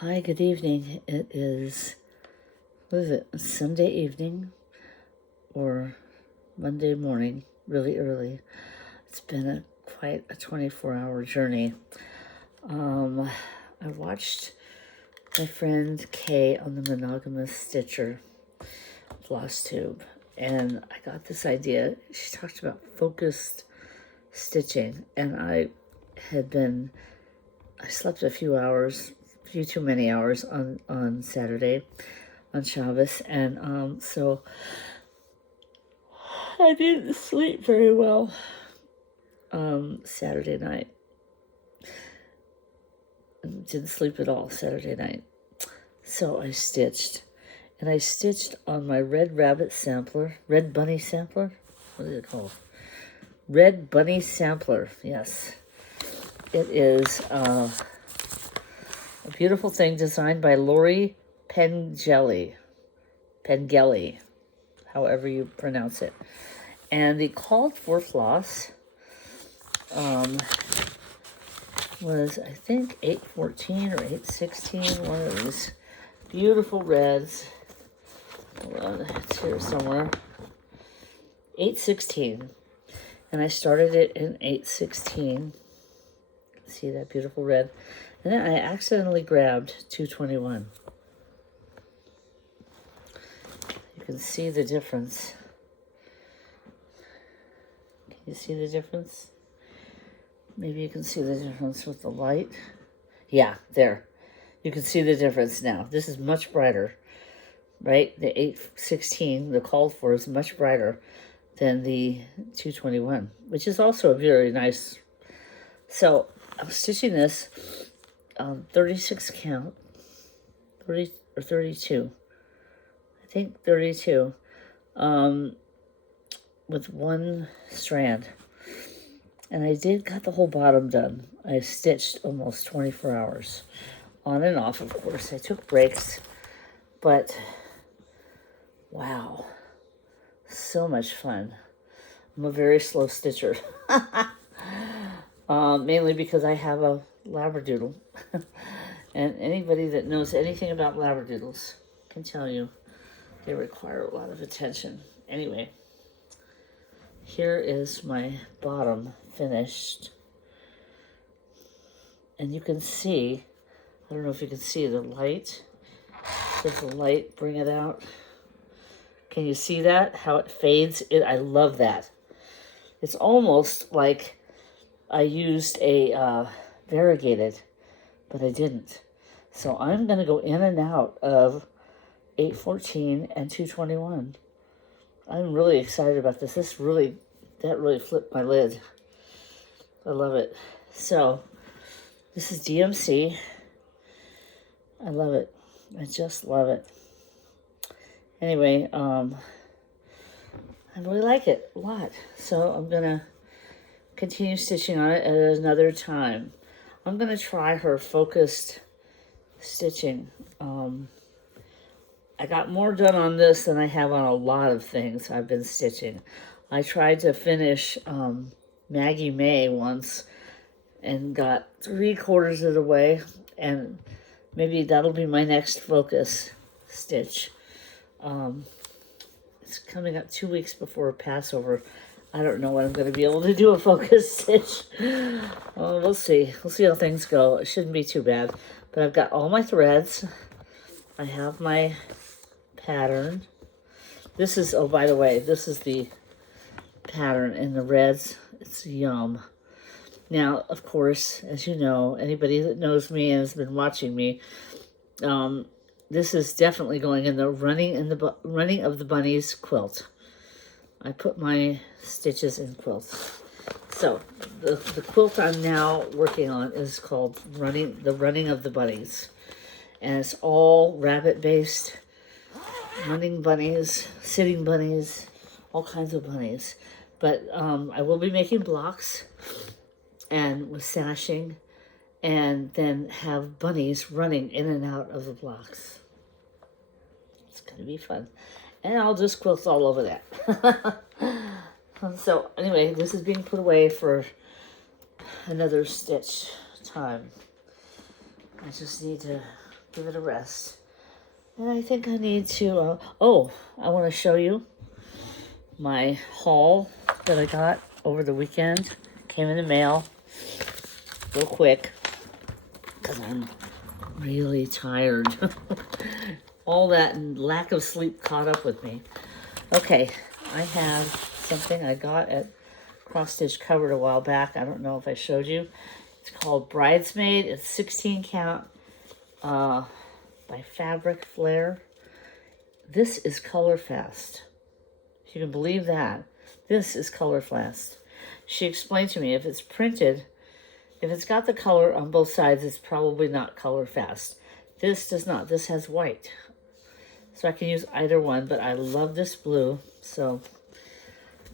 Hi, good evening. It is, what is it, Sunday evening or Monday morning, really early. It's been quite a 24-hour journey. I watched my friend Kay on the monogamous stitcher, Floss Tube, and I got this idea. She talked about focused stitching, and I slept a few too many hours on Saturday, on Shabbos, and so I didn't sleep very well Saturday night. Didn't sleep at all Saturday night. So I stitched, and I stitched on my red bunny sampler. What is it called? Red bunny sampler, yes. It is a beautiful thing designed by Lori Pengelly, however you pronounce it. And the called for floss was, I think, 814 or 816, one of these beautiful reds. Hold on, it's here somewhere. 816. And I started it in 816. See that beautiful red? And then I accidentally grabbed 221. You can see the difference. Can you see the difference? Maybe you can see the difference with the light. Yeah, there. You can see the difference now. This is much brighter, right? The 816, the called for, is much brighter than the 221, which is also a very nice. So I'm stitching this 36 count, 30 or 32. I think 32, with one strand. And I did got the whole bottom done. I stitched almost 24 hours. On and off, of course. I took breaks. But, wow. So much fun. I'm a very slow stitcher. Mainly because I have a Labradoodle. And anybody that knows anything about Labradoodles can tell you they require a lot of attention. Anyway. Here is my bottom finished. And you can see, I don't know if you can see the light. Does the light bring it out? Can you see that? How it fades? I love that. It's almost like I used a variegated, but I didn't. So I'm going to go in and out of 814 and 221. I'm really excited about this. That really flipped my lid. I love it. So, this is DMC. I love it. I just love it. Anyway, I really like it a lot. So, I'm going to continue stitching on it at another time. I'm going to try her focused stitching. I got more done on this than I have on a lot of things I've been stitching. I tried to finish Maggie May once and got 3/4 of the way, and maybe that'll be my next focus stitch. It's coming up 2 weeks before Passover. I don't know when I'm going to be able to do a focus stitch. We'll see. We'll see how things go. It shouldn't be too bad. But I've got all my threads. I have my pattern. This is, oh, by the way, this is the pattern in the reds. It's yum. Now, of course, as you know, anybody that knows me and has been watching me, this is definitely going in the running of the bunnies quilt. I put my stitches in quilts. So the quilt I'm now working on is called the running of the bunnies, and it's all rabbit based. Running bunnies, sitting bunnies, all kinds of bunnies. But I will be making blocks and with sashing, and then have bunnies running in and out of the blocks. It's going to be fun. And I'll just quilt all over that. So anyway, this is being put away for another stitch time. I just need to give it a rest. And I think I need to, oh, I want to show you my haul that I got over the weekend. Came in the mail real quick because I'm really tired. All that and lack of sleep caught up with me. Okay, I have something I got at Cross Stitch Covered a while back. I don't know if I showed you. It's called Bridesmaid. It's 16 count by Fabric Flair. This is color fast. If you can believe that. This is color fast. She explained to me if it's printed, if it's got the color on both sides, it's probably not color fast. This does not. This has white. So I can use either one, but I love this blue. So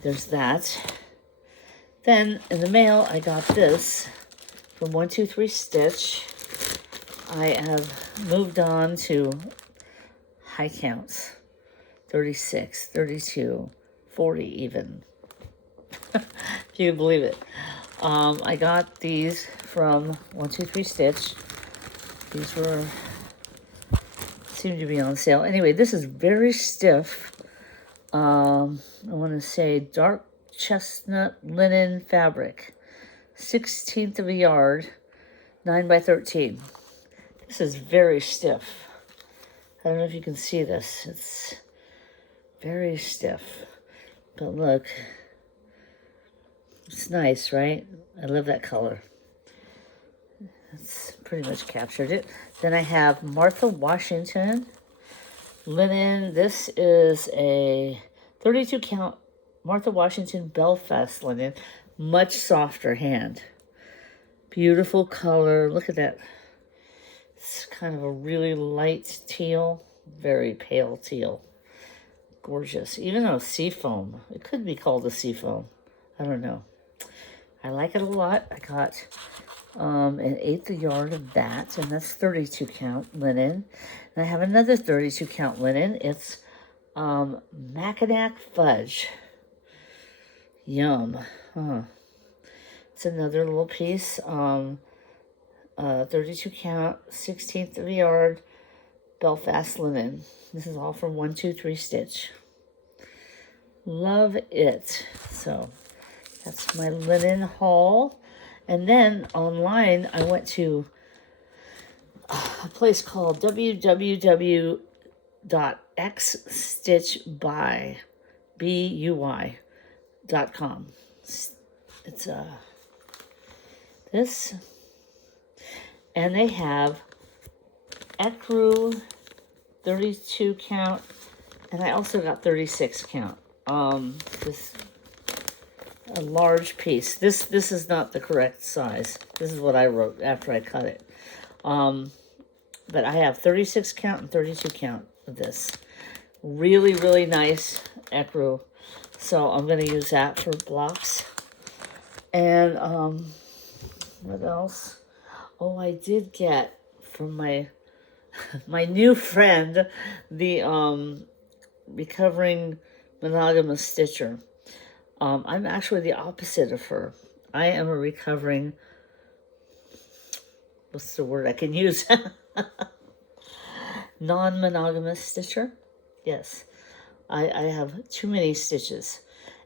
there's that. Then in the mail, I got this from 123 Stitch. I have moved on to high counts. 36, 32, 40 even. If you can believe it. I got these from 123 Stitch. These were, seem to be on sale. Anyway, this is very stiff. I want to say dark chestnut linen fabric. 1/16 of a yard, 9 by 13. This is very stiff. I don't know if you can see this. It's very stiff. But look, it's nice, right? I love that color. It's pretty much captured it. Then I have Martha Washington linen. This is a 32 count Martha Washington Belfast linen. Much softer hand. Beautiful color. Look at that. It's kind of a really light teal. Very pale teal. Gorgeous. Even though seafoam. It could be called a seafoam. I don't know. I like it a lot. I got an 1/8 a yard of that, and that's 32 count linen. And I have another 32 count linen. It's Mackinac Fudge. Yum. Huh. It's another little piece. 32 count, 1/16 of a yard, Belfast linen. This is all from 123 Stitch. Love it. So that's my linen haul. And then online, I went to a place called www.xstitchbuy.com. It's this. And they have thru 32 count, and I also got 36 count. This a large piece. This is not the correct size. This is what I wrote after I cut it. But I have 36 count and 32 count of this. Really, really nice ecru. So I'm going to use that for blocks. And what else? Oh, I did get from my new friend, the recovering monogamous stitcher. I'm actually the opposite of her. I am a recovering, what's the word I can use? Non-monogamous stitcher. Yes, I have too many stitches,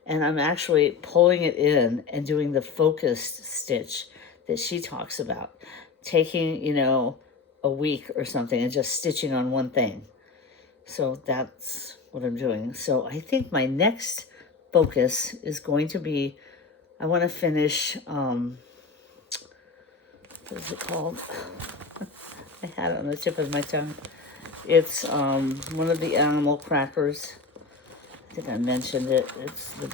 and I'm actually pulling it in and doing the focused stitch that she talks about, taking, you know, a week or something and just stitching on one thing. So that's what I'm doing. So I think my next focus is going to be, I want to finish, what is it called? I had it on the tip of my tongue. It's one of the animal crackers. I think I mentioned it. It's the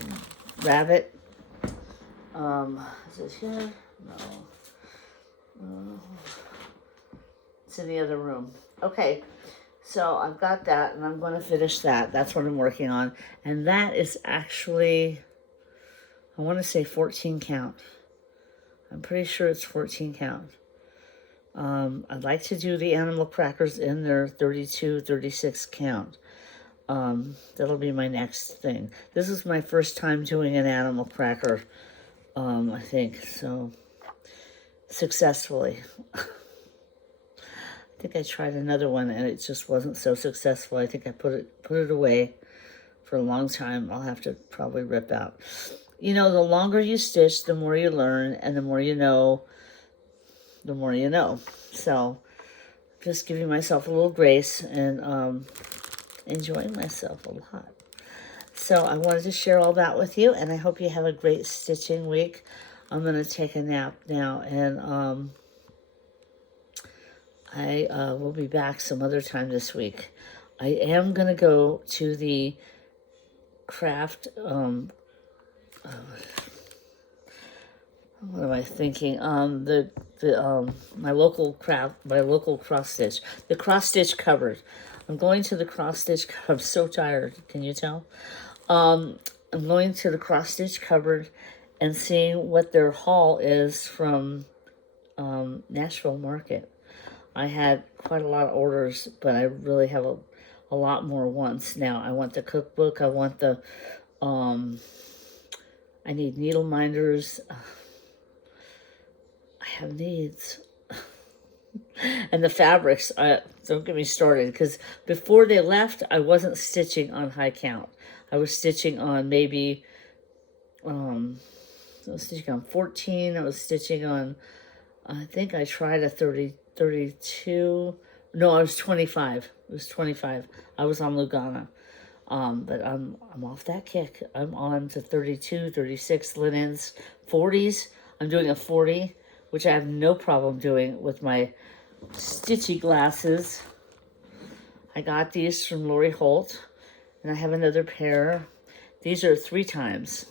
rabbit. Is it here? No. It's in the other room. Okay, so I've got that, and I'm going to finish that. That's what I'm working on. And that is actually, I want to say 14 count. I'm pretty sure it's 14 count. I'd like to do the animal crackers in their 32, 36 count. That'll be my next thing. This is my first time doing an animal cracker, I think, so successfully. I think I tried another one and it just wasn't so successful. I think I put it away for a long time. I'll have to probably rip out. You know, the longer you stitch, the more you learn, and the more you know, the more you know. So just giving myself a little grace and enjoying myself a lot. So I wanted to share all that with you, and I hope you have a great stitching week. I'm going to take a nap now, and I will be back some other time this week. I am going to go to the craft, what am I thinking? My local cross stitch, the cross stitch cupboard. I'm going to the cross stitch. I'm so tired. Can you tell? I'm going to the cross stitch cupboard and seeing what their haul is from Nashville Market. I had quite a lot of orders, but I really have a lot more wants now. I want the cookbook. I want the I need needle minders. I have needs. And the fabrics, don't get me started, because before they left, I wasn't stitching on high count. I was stitching on maybe, I was stitching on 14. I was stitching on, I think I tried a 32. No, I was 25. It was 25. I was on Lugana. But I'm off that kick. I'm on to 32, 36 linens, 40s. I'm doing a 40, which I have no problem doing with my stitchy glasses. I got these from Lori Holt, and I have another pair. These are 3x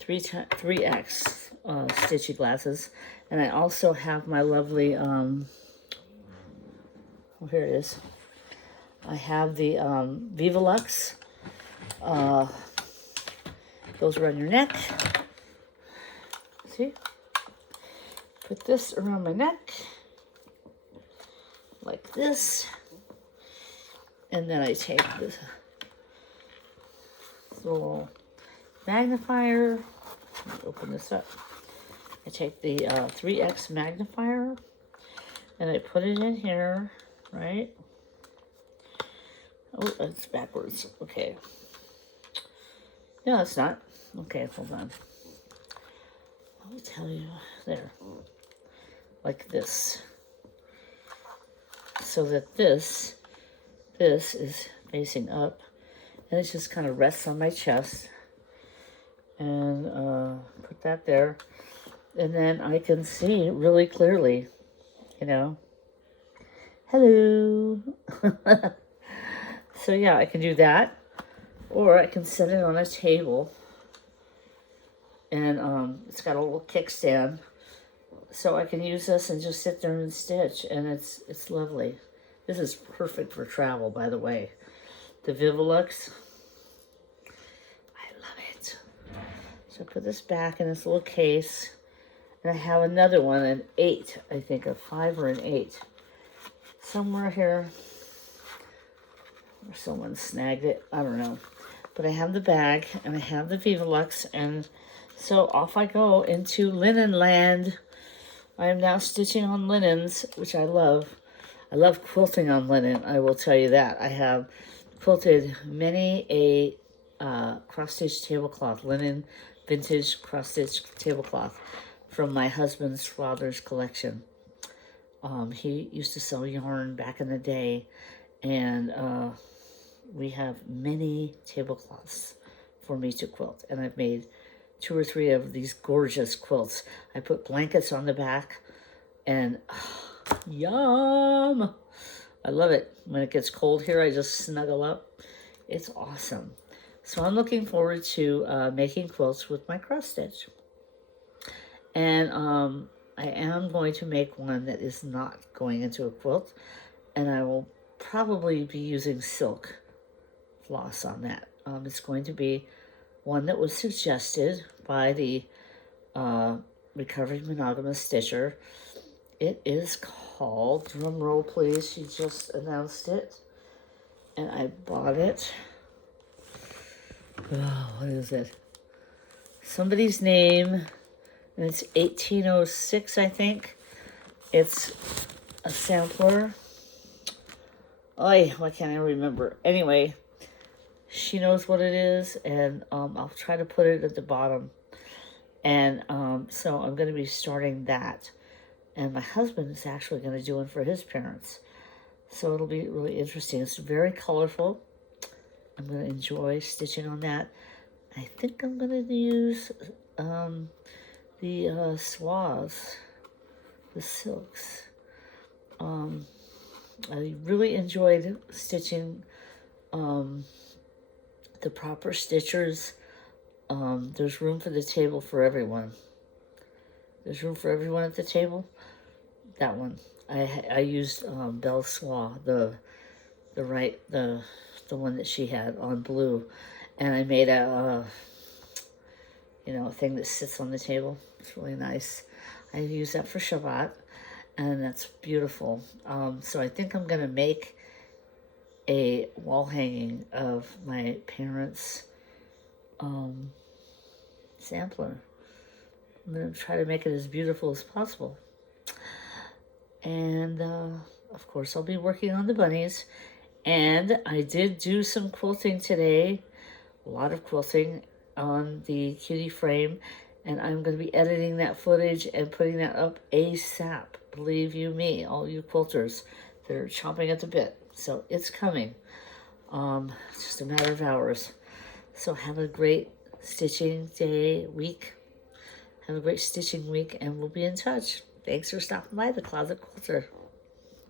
3X stitchy glasses, and I also have my lovely oh, here it is. I have the VIVILUX. Goes around your neck. See? Put this around my neck, like this. And then I take this little magnifier. Let me open this up. I take the 3X magnifier and I put it in here, right? Oh, it's backwards. Okay. No, it's not. Okay, hold on. Let me tell you. There. Like this. So that this is facing up. And it just kind of rests on my chest. And put that there. And then I can see really clearly, you know. Hello. So yeah, I can do that. Or I can set it on a table. And it's got a little kickstand. So I can use this and just sit there and stitch. And it's lovely. This is perfect for travel, by the way. The VIVILUX. I love it. So I put this back in this little case. And I have another one, an 8, I think, a 5 or an 8. Somewhere here. Or someone snagged it. I don't know. But I have the bag and I have the VIVILUX. And so off I go into linen land. I am now stitching on linens, which I love. I love quilting on linen, I will tell you that. I have quilted many a cross-stitch tablecloth, linen vintage cross-stitch tablecloth from my husband's father's collection. He used to sell yarn back in the day, and we have many tablecloths for me to quilt. And I've made 2 or 3 of these gorgeous quilts. I put blankets on the back, and yum! I love it. When it gets cold here, I just snuggle up. It's awesome. So I'm looking forward to making quilts with my cross stitch. And I am going to make one that is not going into a quilt, and I will probably be using silk floss on that. It's going to be one that was suggested by the Recovering Monogamous Stitcher. It is called, drum roll please, she just announced it, and I bought it. Oh, what is it? Somebody's name, and it's 1806, I think. It's a sampler. Oh, why can't I remember? Anyway, she knows what it is, and I'll try to put it at the bottom. And so I'm going to be starting that. And my husband is actually going to do one for his parents. So it'll be really interesting. It's very colorful. I'm going to enjoy stitching on that. I think I'm going to use the swathes, the silks. I really enjoyed stitching the proper stitchers. There's room for the table for everyone. There's room for everyone at the table. That one. I used Belle Soie, the one that she had on blue, and I made a thing that sits on the table. It's really nice. I use that for Shabbat, and that's beautiful. So I think I'm gonna make a wall hanging of my parents' sampler. I'm gonna try to make it as beautiful as possible. And of course I'll be working on the bunnies. And I did do some quilting today, a lot of quilting on the cutie frame, and I'm going to be editing that footage and putting that up ASAP. Believe you me, all you quilters that are chomping at the bit. So it's coming. It's just a matter of hours. So have a great stitching week. Have a great stitching week, and we'll be in touch. Thanks for stopping by the Closet Quilter.